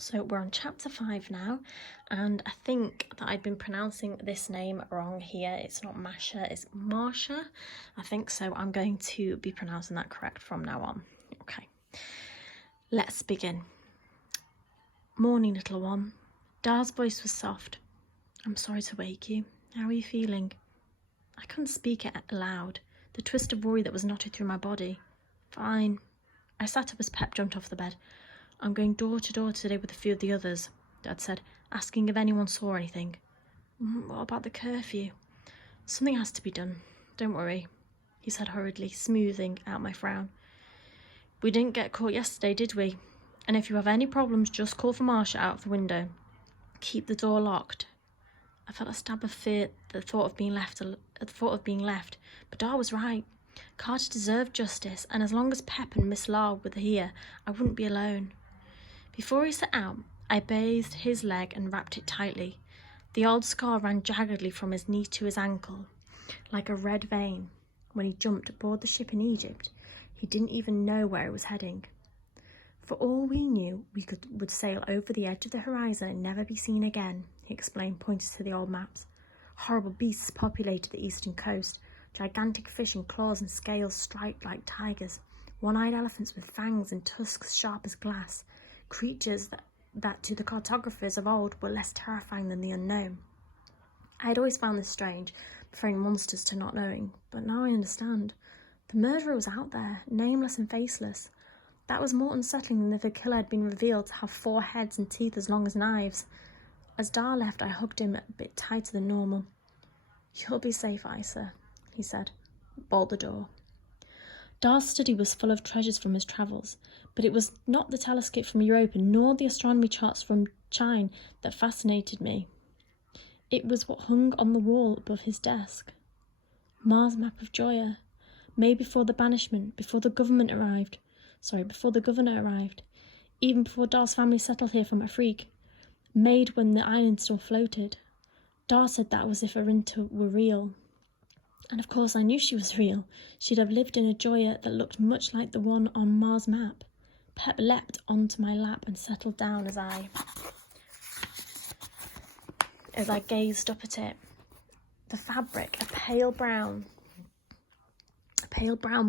So we're on chapter 5 now, and I think that I'd been pronouncing this name wrong here. It's not Masha, it's Marsha. I think so. I'm going to be pronouncing that correct from now on. Okay, let's begin. Morning, little one. Dar's voice was soft. I'm sorry to wake you. How are you feeling? I couldn't speak it aloud, the twist of worry that was knotted through my body. Fine. I sat up as Pep jumped off the bed. I'm going door to door today with a few of the others, Dad said, asking if anyone saw anything. What about the curfew? Something has to be done. Don't worry, he said hurriedly, smoothing out my frown. We didn't get caught yesterday, did we? And if you have any problems, just call for Marsha out the window. Keep the door locked. I felt a stab of fear at the thought of being left, but Dar was right. Carter deserved justice, and as long as Pep and Miss Law were here, I wouldn't be alone. Before he set out, I bathed his leg and wrapped it tightly. The old scar ran jaggedly from his knee to his ankle, like a red vein. When he jumped aboard the ship in Egypt, he didn't even know where it was heading. For all we knew, we would sail over the edge of the horizon and never be seen again, he explained, pointing to the old maps. Horrible beasts populated the eastern coast, gigantic fish in claws and scales striped like tigers, one-eyed elephants with fangs and tusks sharp as glass, creatures that to the cartographers of old were less terrifying than the unknown. I had always found this strange, preferring monsters to not knowing, but now I understand. The murderer was out there, nameless and faceless. That was more unsettling than if the killer had been revealed to have 4 heads and teeth as long as knives. As Dar left, I hugged him a bit tighter than normal. You'll be safe, Isa, he said. Bolt the door. Dar's study was full of treasures from his travels, but it was not the telescope from Europa nor the astronomy charts from China that fascinated me. It was what hung on the wall above his desk. Mars map of Joya, made before the banishment, before the governor arrived, even before Dar's family settled here from Afrique, made when the island still floated. Dar said that was if Arinta were real. And of course I knew she was real. She'd have lived in a Joya that looked much like the one on Mars map. Pep leapt onto my lap and settled down as I gazed up at it. The fabric, a pale brown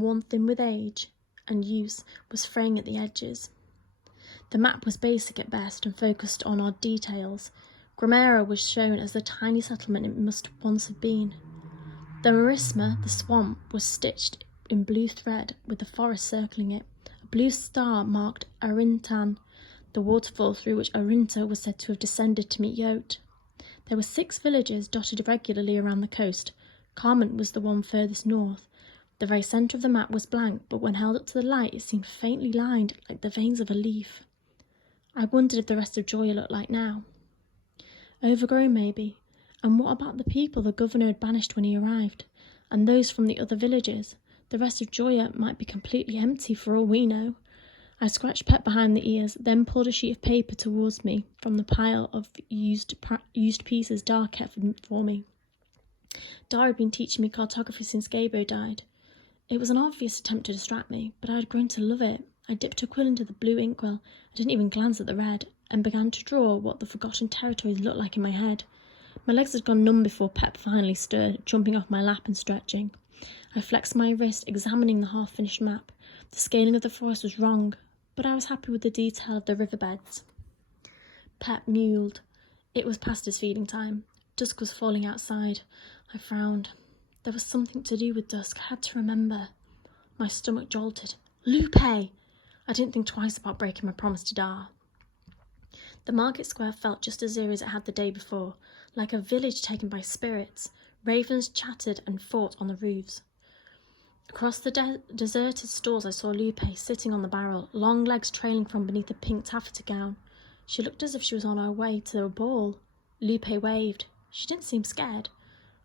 worn thin with age and use, was fraying at the edges. The map was basic at best and focused on odd details. Gramera was shown as the tiny settlement it must once have been. The Marisma, the swamp, was stitched in blue thread with the forest circling it. A blue star marked Arintan, the waterfall through which Arinta was said to have descended to meet Yot. There were 6 villages dotted irregularly around the coast. Carmont was the one furthest north. The very centre of the map was blank, but when held up to the light it seemed faintly lined like the veins of a leaf. I wondered if the rest of Joya looked like now. Overgrown, maybe. And what about the people the governor had banished when he arrived? And those from the other villages? The rest of Joya might be completely empty for all we know. I scratched Pep behind the ears, then pulled a sheet of paper towards me from the pile of used pieces Dar kept for me. Dar had been teaching me cartography since Gabo died. It was an obvious attempt to distract me, but I had grown to love it. I dipped a quill into the blue inkwell, I didn't even glance at the red, and began to draw what the forgotten territories looked like in my head. My legs had gone numb before Pep finally stirred, jumping off my lap and stretching. I flexed my wrist, examining the half-finished map. The scaling of the forest was wrong, but I was happy with the detail of the riverbeds. Pep mewled. It was past his feeding time. Dusk was falling outside. I frowned. There was something to do with dusk. I had to remember. My stomach jolted. Lupe! I didn't think twice about breaking my promise to Dar. The market square felt just as eerie as it had the day before, like a village taken by spirits. Ravens chattered and fought on the roofs. Across the deserted stalls I saw Lupe sitting on the barrel, long legs trailing from beneath a pink taffeta gown. She looked as if she was on her way to a ball. Lupe waved. She didn't seem scared.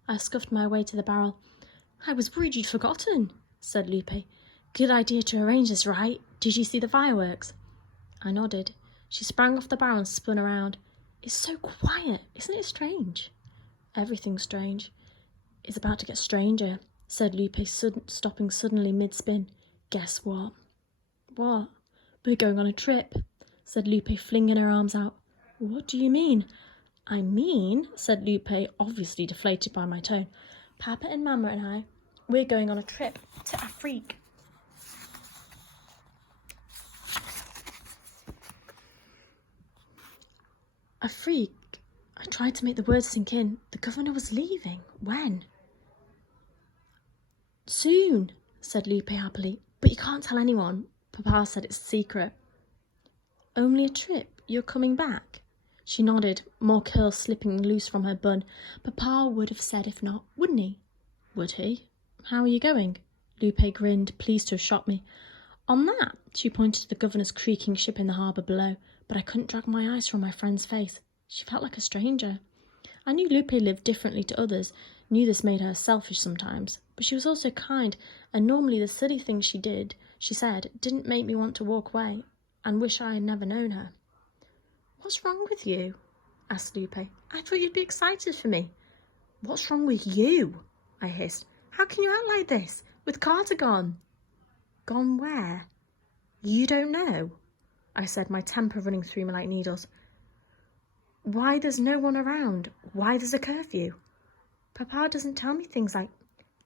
I scuffed my way to the barrel. I was worried you'd forgotten, said Lupe. Good idea to arrange this, right? Did you see the fireworks? I nodded. She sprang off the barrel and spun around. It's so quiet, isn't it strange? Everything's strange. It's about to get stranger, said Lupe, stopping suddenly mid-spin. Guess what? What? We're going on a trip, said Lupe, flinging her arms out. What do you mean? I mean, said Lupe, obviously deflated by my tone, Papa and Mama and I, we're going on a trip to Afrique. Afrique? I tried to make the words sink in. The governor was leaving. When? Soon, said Lupe happily. But you can't tell anyone. Papa said it's a secret. Only a trip? You're coming back? She nodded, more curls slipping loose from her bun. Papa would have said if not, wouldn't he? Would he? How are you going? Lupe grinned, pleased to have shot me. On that, she pointed to the governor's creaking ship in the harbour below, but I couldn't drag my eyes from my friend's face. She felt like a stranger. I knew Lupe lived differently to others, knew this made her selfish sometimes, but she was also kind, and normally the silly things she said, didn't make me want to walk away, and wish I had never known her. What's wrong with you? Asked Lupe. I thought you'd be excited for me. What's wrong with you? I hissed. How can you act like this, with Carter gone? Gone where? You don't know, I said, my temper running through me like needles. Why there's no one around? Why there's a curfew? Papa doesn't tell me things like,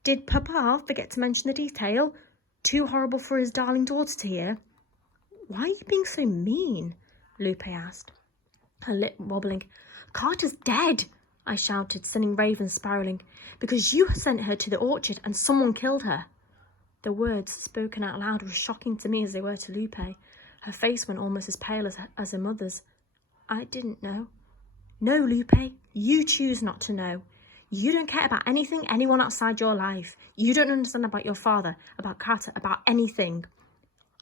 did Papa forget to mention the detail? Too horrible for his darling daughter to hear. Why are you being so mean? Lupe asked, her lip wobbling. Carter's dead, I shouted, sending Raven spiralling, because you sent her to the orchard and someone killed her. The words, spoken out loud, were shocking to me as they were to Lupe. Her face went almost as pale as her mother's. I didn't know. No, Lupe, you choose not to know. You don't care about anything, anyone outside your life. You don't understand about your father, about Carter, about anything.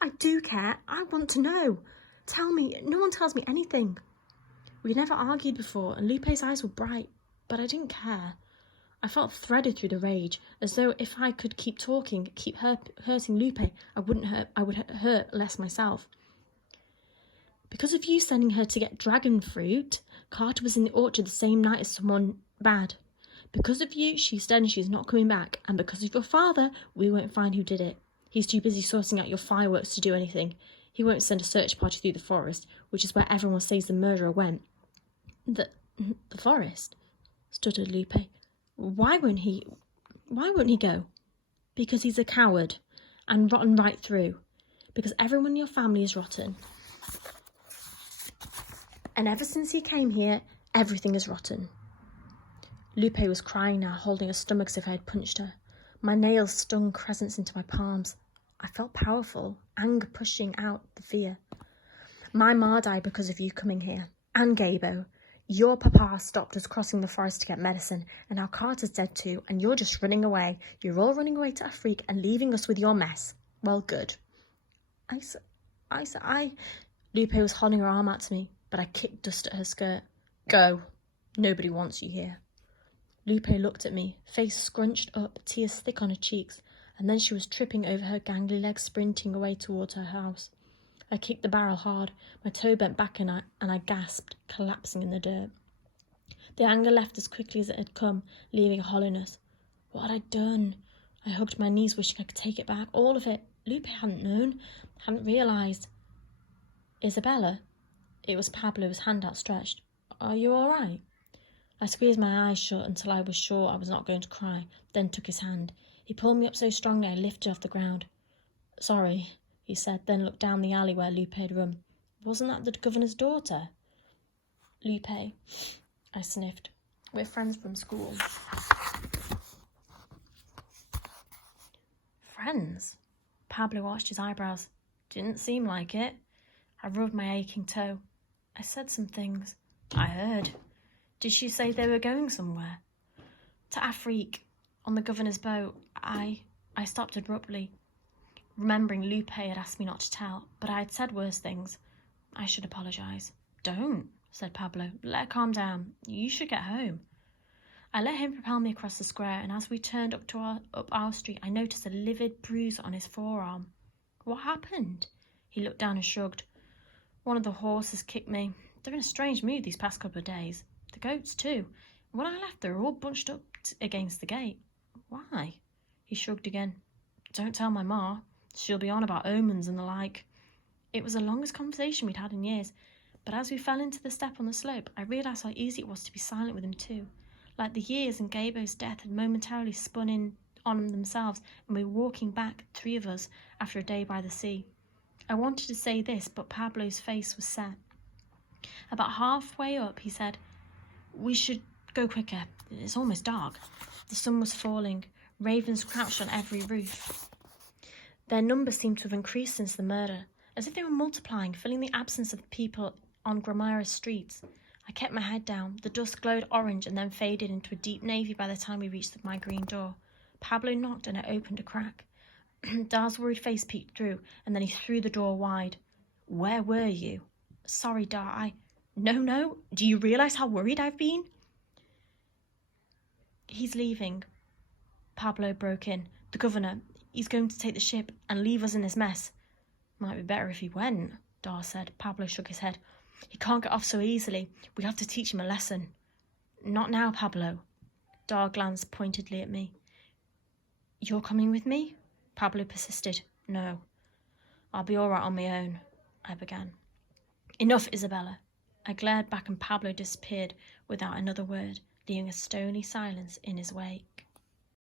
I do care. I want to know. Tell me. No one tells me anything. We'd never argued before, and Lupe's eyes were bright, but I didn't care. I felt threaded through the rage, as though if I could keep talking, keep hurting Lupe, I would hurt less myself. Because of you sending her to get dragon fruit, Carter was in the orchard the same night as someone bad. Because of you, she's dead and she's not coming back. And because of your father, we won't find who did it. He's too busy sorting out your fireworks to do anything. He won't send a search party through the forest, which is where everyone says the murderer went. The forest? Stuttered Lupe. Why won't he go? Because he's a coward, and rotten right through. Because everyone in your family is rotten. And ever since he came here, everything is rotten. Lupe was crying now, holding her stomach as if I had punched her. My nails stung crescents into my palms. I felt powerful, anger pushing out the fear. My ma died because of you coming here, and Gabo. Your papa stopped us crossing the forest to get medicine, and now Carter's dead too, and you're just running away. You're all running away to Afrique and leaving us with your mess. Well, good. Lupe was holding her arm out to me, but I kicked dust at her skirt. Go. Nobody wants you here. Lupe looked at me, face scrunched up, tears thick on her cheeks, and then she was tripping over her gangly legs, sprinting away towards her house. I kicked the barrel hard, my toe bent back and I gasped, collapsing in the dirt. The anger left as quickly as it had come, leaving a hollowness. What had I done? I hugged my knees, wishing I could take it back, all of it. Lupe hadn't known, hadn't realised. Isabella? It was Pablo, his hand outstretched. Are you all right? I squeezed my eyes shut until I was sure I was not going to cry, then took his hand. He pulled me up so strongly I lifted off the ground. Sorry, he said, then looked down the alley where Lupe had run. Wasn't that the governor's daughter? Lupe, I sniffed. We're friends from school. Friends? Pablo arched his eyebrows. Didn't seem like it. I rubbed my aching toe. I said some things. I heard. Did she say they were going somewhere? To Afrique, on the governor's boat. I stopped abruptly, remembering Lupe had asked me not to tell, but I had said worse things. I should apologise. Don't, said Pablo. Let her calm down. You should get home. I let him propel me across the square, and as we turned up our street, I noticed a livid bruise on his forearm. What happened? He looked down and shrugged. One of the horses kicked me. They're in a strange mood these past couple of days. The goats too. When I left, they were all bunched up against the gate. Why? He shrugged again. Don't tell my ma. She'll be on about omens and the like. It was the longest conversation we'd had in years, but as we fell into the step on the slope, I realised how easy it was to be silent with him too. Like the years and Gabo's death had momentarily spun in on themselves, and we were walking back, 3 of us, after a day by the sea. I wanted to say this, but Pablo's face was set. About halfway up, he said, "We should go quicker. It's almost dark." The sun was falling. Ravens crouched on every roof. Their number seemed to have increased since the murder, as if they were multiplying, filling the absence of the people on Gramara's streets. I kept my head down. The dust glowed orange and then faded into a deep navy by the time we reached my green door. Pablo knocked and it opened a crack. Dar's worried face peeked through, and then he threw the door wide. "Where were you?" "Sorry, Dar, No. Do you realise how worried I've been?" "He's leaving," Pablo broke in. "The governor. He's going to take the ship and leave us in this mess." "Might be better if he went," Dar said. Pablo shook his head. "He can't get off so easily. We have to teach him a lesson." "Not now, Pablo." Dar glanced pointedly at me. "You're coming with me?" Pablo persisted. "No. I'll be all right on my own," I began. "Enough, Isabella." I glared back and Pablo disappeared without another word, leaving a stony silence in his wake.